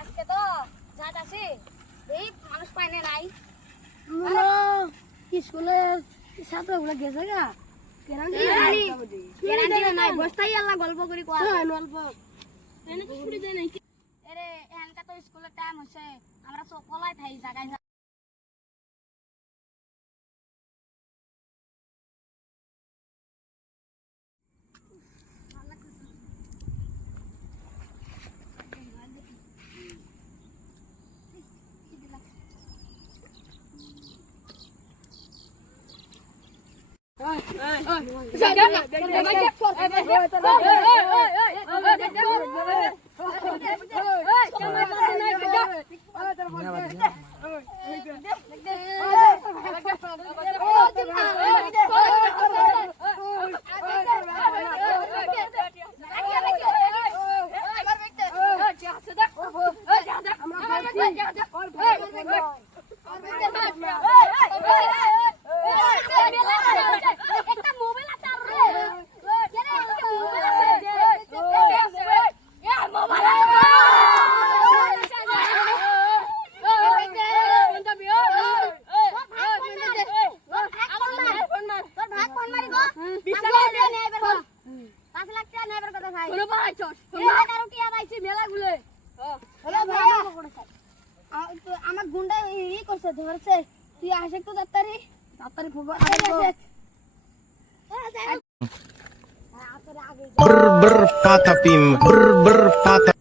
আজকে তো জাত আছে এই মানুষ পাইনে নাই স্কুলের ছাত্রগুলো গেছে গা গ্যারান্টি নাই বস্তাই আল্লাহ গল্প করি কোয়া অল্প এরে এখানকা তো স্কুলের টাইম হচ্ছে আমরা সকলাই থাই জায়গায় আমার গুন্ডা ই করছে ধরছে তুই আসে তো তাড়াতাড়ি Brr brr patapim, brr brr patapim.